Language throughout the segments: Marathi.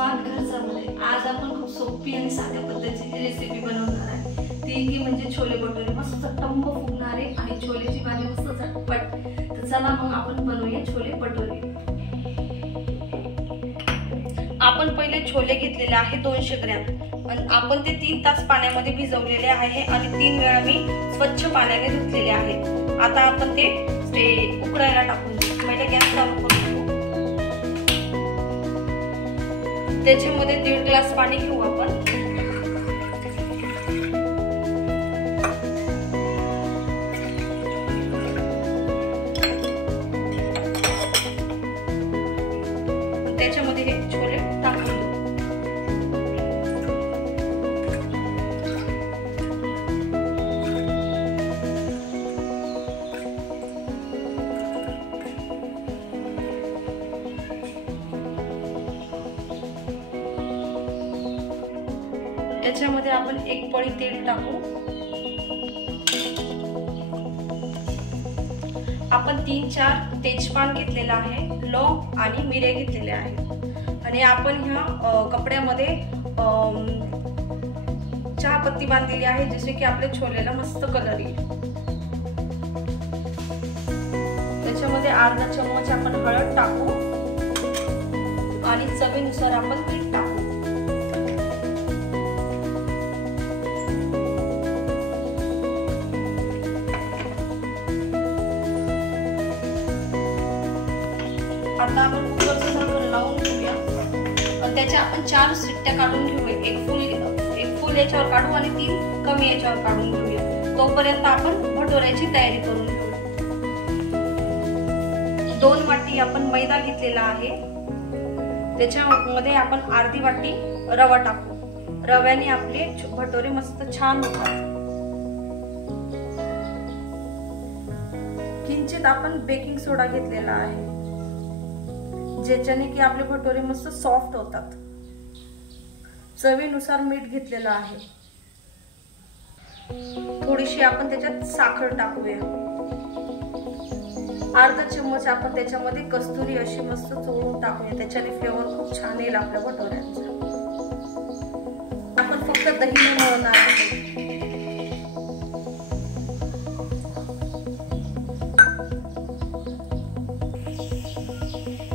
स्वाद घरच्यामध्ये. आज आपण खूप सोपी आणि साध्या पद्धतीची रेसिपी बनवणार आहे. ती म्हणजे छोले भटुरे. मस्त टम्म फुगणारे आणि छोलेची भाजी मस्त झटपट. तर चला मग आपण बनवूया छोले भटुरे. आपण पहिले छोले घेतलेले आहे 200 ग्रॅम आणि आपण ते 3 तास पाण्यामध्ये भिजवलेले आहे आणि 3 वेळा मी स्वच्छ पाण्याने धुतलेले आहे. आता आपण ते उकळायला टाकून देऊ. पहिले गॅस चालू करून घेऊ. त्याच्यामध्ये 1.5 ग्लास पाणी घेऊ आपण. त्याच्यामध्ये हे छोले टाकून देऊ. त्याच्यामध्ये आपण 1 पळी तेल टाकू. आपण 3-4 तेजपान घेतलेला आहे, लवंग आणि मिरे घेतलेले आहे आणि आपण ह्या कपड्यामध्ये चहा पत्ती बांधलेली आहे, जसे की आपल्या छोलेला मस्त कलर येईल. त्याच्यामध्ये अर्धा चमच आपण हळद टाकू आणि चवीनुसार आपण मीठ टाकू. आता आपण कुकरचं झाकण लावून घेऊया आणि त्याच्या आपण 4 शिट्ट्या काढून घेऊया. एक फुल याच्यावर काढू आणि 3 कमी याच्यावर काढून घेऊया. तोपर्यंत आपण भटुऱ्याची तयारी करून घेऊ. 2 वाटी आपण मैदा घेतलेला आहे. त्याच्यामध्ये आपण अर्धी वाटी रवा टाकू. रव्याने आपले भटुरे मस्त छान होतात. किंचित आपण बेकिंग सोडा घेतलेला आहे, ज्याच्याने की आपले भटुरे मस्त सॉफ्ट होतात. चवीनुसार मीठ घेतलेलं आहे. थोडीशी आपण त्याच्यात साखर टाकूया. अर्धा चमच आपण त्याच्यामध्ये कस्तुरी अशी मस्त चोळून टाकूया. त्याच्याने फ्लेवर खूप छान येईल आपल्या भटुऱ्यांचा. आपण फक्त दही मळणार आहे.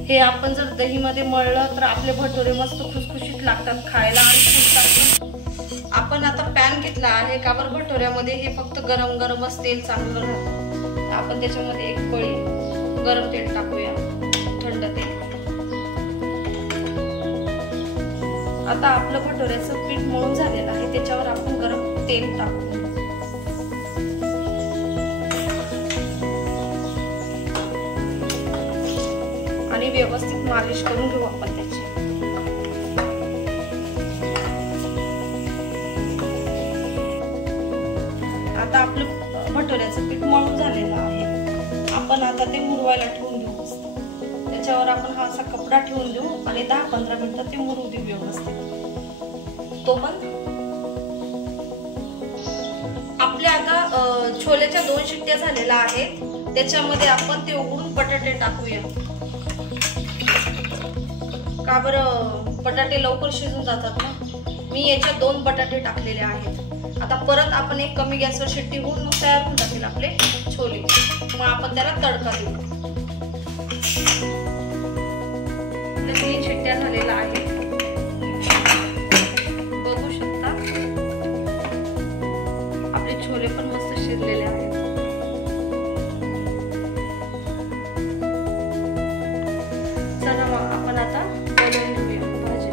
हे आपण जर दही मध्ये मळलं तर आपले भटुरे मस्त खुसखुशीत लागतात खायला आणि फुलतात. आपण आता पॅन घेतला आहे. काबर भटुऱ्यामध्ये हे फक्त गरम गरमच तेल चांगलं राहतं. आपण त्याच्यामध्ये 1 पळी गरम तेल टाकूया, थंड तेल. आता आपलं भटुऱ्याचं पीठ मळून झालेलं आहे. त्याच्यावर आपण गरम तेल टाकू आणि व्यवस्थित मालिश करून घेऊ आपण त्याची. आता आपलं भटुऱ्याचं पीठ मळून झालेलं आहे. आपण आता ते मुरवायला ठेवून देऊ मस्त. त्याच्यावर आपण हा असा कपडा ठेवून देऊ आणि 10-15 मिनिटं ते मुरू देऊ व्यवस्थित. तो पण आपल्या आता छोलेच्या 2 शिट्ट्या झालेल्या आहेत. त्याच्यामध्ये आपण ते उघडून बटाटे टाकूया. का बरं, बटाटे लवकर शिजून जातात ना. मी याच्यात 2 बटाटे टाकलेले आहेत. आता परत आपण एक कमी गॅसवर शिट्टी होऊन मग तयार होऊन जातील आपले छोले. मग आपण त्याला तडका देऊ. 3 शिट्ट्या झालेल्या आहेत, बघू शकता. आपले छोले पण मस्त शिजलेले आहेत. चला मग आपण आता बनवून घेऊया भाजी.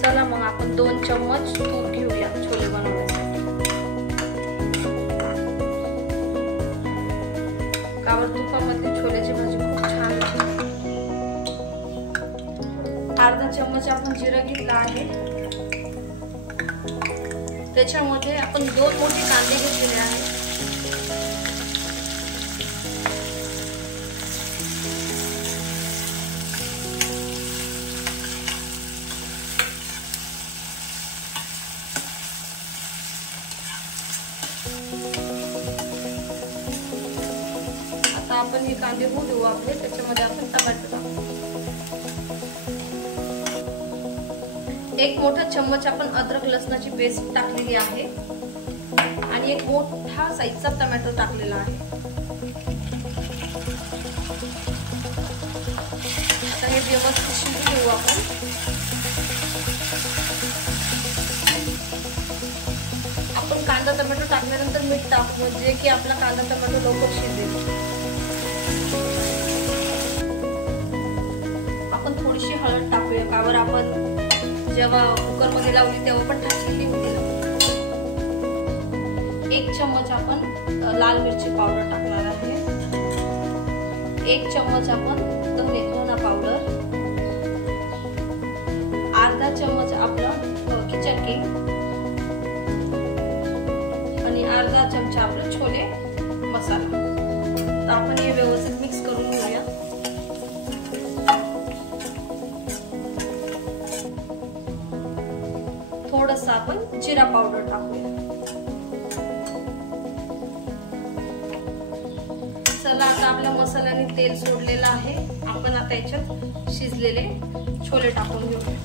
चला मग आपण 2 चम्मच तूप घेऊया छोले बनवण्यासाठी. कावर तुपामध्ये छोलेची भाजी खूप छान लागते. अर्धा चम्मच आपण जिरं घेतला आहे. त्याच्यामध्ये आपण 2 मोठे कांदे घेतलेले आहेत. आपण हे कांदे होऊ देऊ आपले. त्याच्यामध्ये आपण टमाटर टाकू. 1 मोठा चम्मच आपण अद्रक लसणाची पेस्ट टाकलेली आहे आणि 1 मोठा साईजचा टोमॅटो टाकलेला आहे। आता हे व्यवस्थित शिजवून घेऊ आपण। आपण कांदा टोमॅटो टाकल्यानंतर मीठ टाकू म्हणजे की आपला कांदा टोमॅटो लवकर शिजेल। आपण थोडीशी हळद टाकूया, कावर आपण जेव्हा कुकर मध्ये लावली तेव्हा पण टाकलेली होती। 1 चम्मच आपण लाल मिरची पावडर टाकणार आहे। 1 चम्मच आपण धना पावडर, अर्धा चम्मच आपलं किचन किंग आणि अर्धा चमचा आपलं छोले मसाला। तर आपण हे व्यवस्थित मिक्स करून घेऊया। थोडंसं आपण जिरा पावडर टाकूया। चला आता आपल्या मसाल्याने तेल सोडलेलं आहे। आपण आता याच्यात शिजलेले छोले टाकून घेऊया।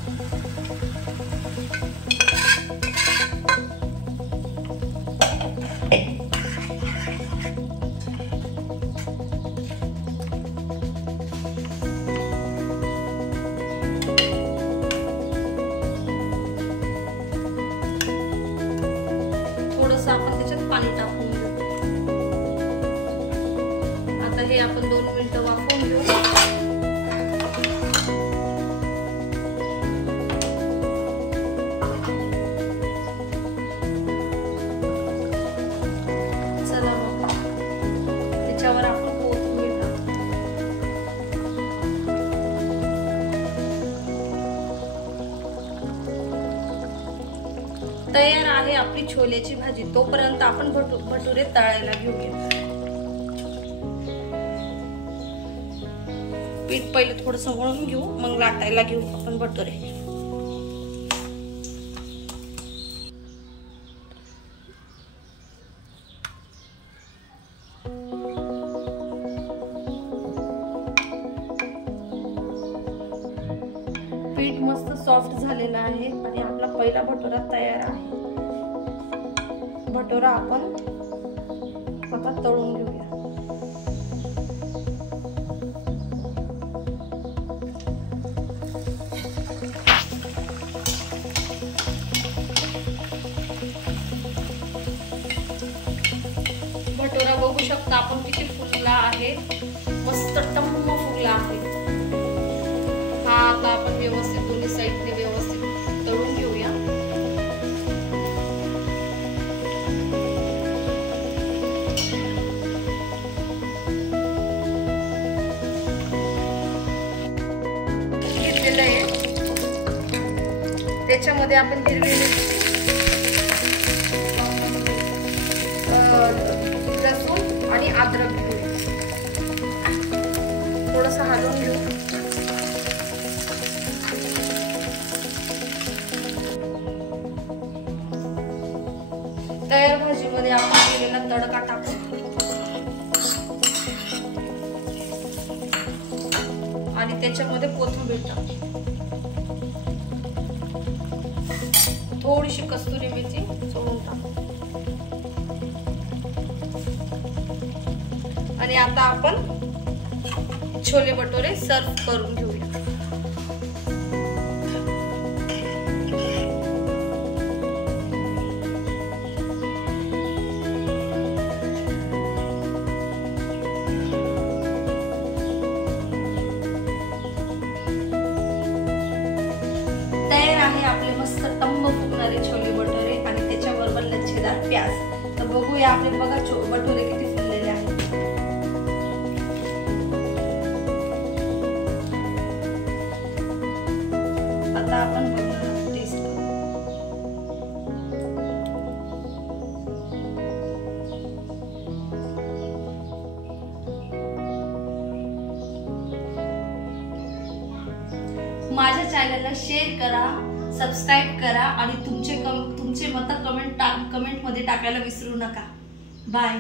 थोडंसं आपण त्याच्यात पाणी टाकून घेऊ। आता हे आपण 2 मिनिटं वाफवून घेऊ। चला मग त्याच्यावर आपण कोथिंबीर टाकू। तयार आहे आपली छोल्याची भाजी। तोपर्यंत आपण भटुरे तळायला घेऊया। पीठ पहिले थोडंसं मळून घेऊ, मग लाटायला घेऊ आपण भटुरे। पीठ मस्त सॉफ्ट झालेलं आहे आणि आपला पहिला भटुरा तयार आहे। भटुरा आपण आता तळून घेऊया। भटुरा बघू शकता आपण किती फुगला आहे, मस्त टम्म फुगला आहे। हा आता आपण व्यवस्थित दोन्ही साईडने व्यवस्थित तळून घेऊया। घेतलेलं आहे त्याच्यामध्ये आपण हिरवी मिरची, लसूण आणि अद्रक घेऊया। थोडंसं हलवून घेऊ। तयार भाजीमध्ये आपण केलेला तडका टाकू आणि त्याच्यामध्ये कोथिंबीर टाकू, थोडीशी कस्तुरी मेथी सोडून टाकू आणि आता आपण छोले भटुरे सर्व करून घेऊया। तयार आहे आपले मस्त टम्म फुगणारे छोले भटुरे आणि त्याच्याबरोबर लच्छेदार प्याज। तर बघूया आपले बघा भटुरे किती फुललेले आहेत। आता आपण टेस्ट करू। माझ्या चॅनलला शेअर करा, सबस्क्राइब करा आणि तुमचे मत कमेंट मध्ये टाकायला विसरू नका। बाय।